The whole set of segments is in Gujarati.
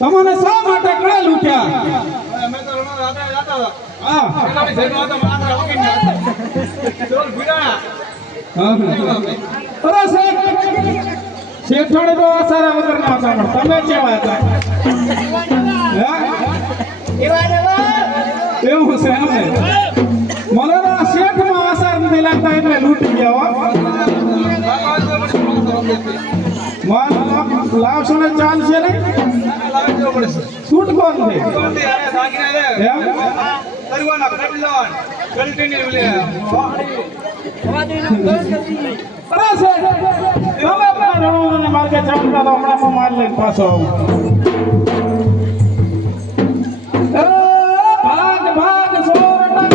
તમને શા માટે કણે લૂટ્યા? અમે તો રણો રાતે જાતા હતા. હા એનાની સેવા તો મારા વગીને હતા. ચોર ભીડા. હા અરે સાહેબ શેઠાડે તો આસારા વગર ના હતા પણ તમે કેવા હતા? એવું છે એમ ને? મને તો આ શેઠમાં આસાર નથી લાગતા એટલે લૂંટી ગયા હો. માલ લાવશો ને ચાલશે ને? છૂટ કોણ છે? એમ? અરે સાહેબ હવે આપણા રણોને માર્ગે ચાલતા તો હમણાં માલ લઈને પાછો આવું. ભાગ ભાગ સોરઠા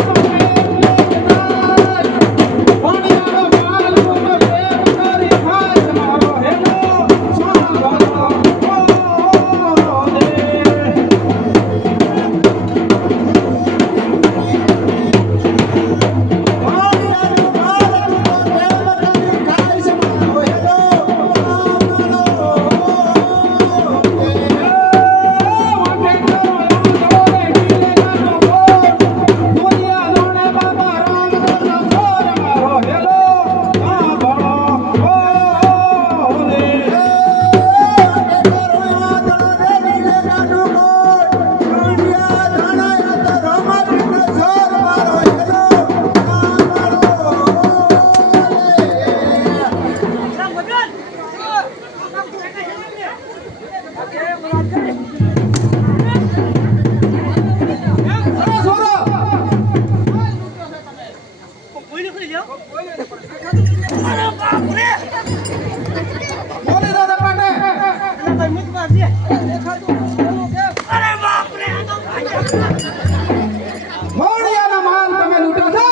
મોડિયાના માન તમે લૂંટો છે?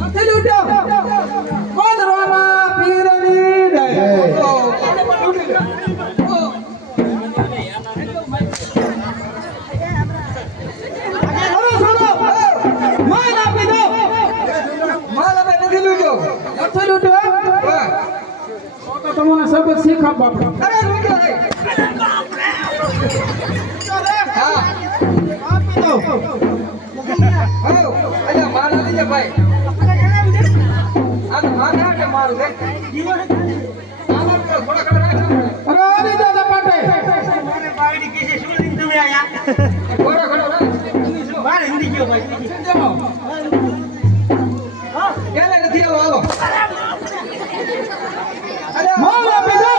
નથી લૂંટ્યો? કોદરવાના પીરની દે. અરે સાલો માલ આપી દો. માલ અમે નથી લૂટ્યો. નથી લૂંટ્યો? તો તમને સબક શીખા બાપા. અરે લૂટ્યો છે. હા આપી દો. હાલો અલ્યા માલ આવી જા ભાઈ. આ માલ કે માલ રે જીવન આમાં થોડા કડા રાખ. અરે આવી દાદા પાટે. મને બાવડી કેસે શું લીધું તમે આયા? થોડા કડા રાખ. બાર હિન્દી ગયો ભાઈ. હા ક્યારે નથી આવો હાલો. માલ આપી દો.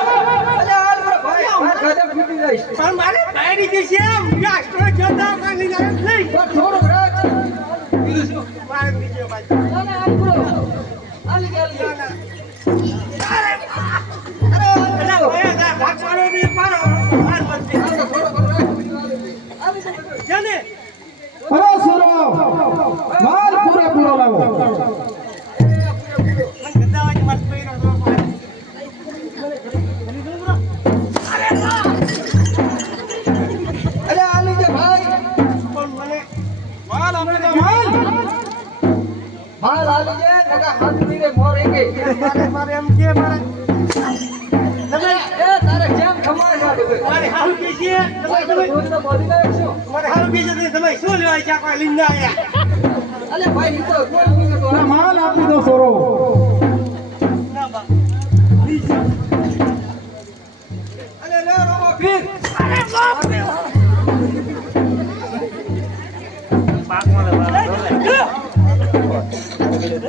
અલ્યા હાલ બરો ભાઈ માર ખાધા ફૂટી જઈશ. પણ મારે બાવડી કેસે યાસ્ટ્રો જોતા કાની ના નહીં. થોડું રાખ. બીજું શું? બાર હિન્દી ગયો ભાઈ. ના હાલ બરો. હાલ ગયા અરે ભાઈ આ ભાગવાનો ની પારો હાલ બંધ. થોડો કડા રાખ. જાને અરે સુરો માલ પૂરેપૂરો લાવો. મન ગદાવાજ મત પૈરો તો ભાઈ. અરે વાહ અલ્યા હાલ જા ભાઈ. પણ મને માલ આપી દો માલ. માલ હાલ જા નકા હાથ નીરે મોર એકે. મારે એમ કે મારે તમે એ તારે કેમ ખમાય છે? મારે હારું કેસે તમે તો બોલી ગયો છો. મારે હારું કેસે તમે શું લેવા ચા કોઈ લીંદા આયા? અલે ભાઈ ઈ તો કોઈ નહીં તો અરે માલ આપી દો સોરો. ના બા અલે લે રોમા ફીર. અરે બાપ રે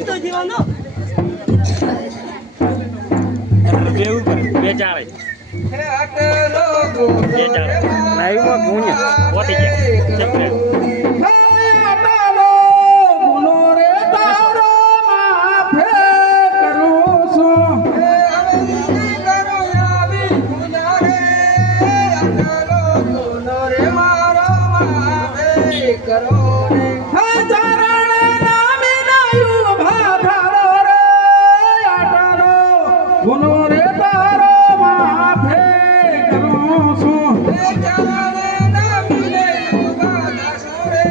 તો જીવાનો અરે આટલો ગોરો લાઈવમાં ગુણ્યા પોતી ગયા ચેક કરે. આટાલો ગુનો રે તારો માફે કરું છું. કરો આવી ગુના રે આટલો ગુનો રે મારો મારે કરો રે. ચરણ નામે નાયું ભાધારો રે આટાલો ગુનો રે તારો માફે કરું છું. ચાલે ના મિલે ઉભા દાસો રે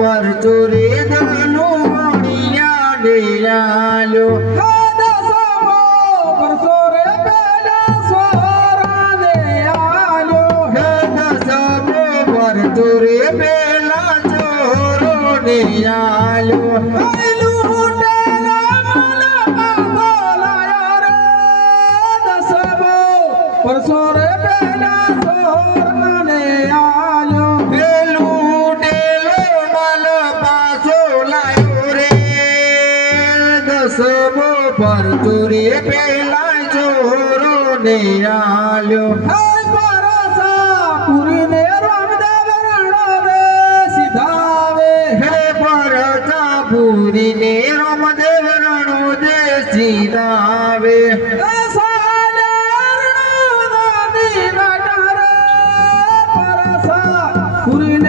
પરચુરે ધનું મણિયા દેયાલ્યો પરચુરે પેલા ચોરો દેયાલ્યો પરસોરે પેલા સોરને આલ્યો લૂટેલો માલ પાછો લાયો રે દસમો પરચુરે પેલા ચોરો ને આલ્યો પુરીને રામદેવ રણો રે સીધાવે હે પરચાપુરીને રામદેવ રણો દે સીધાવે પુરી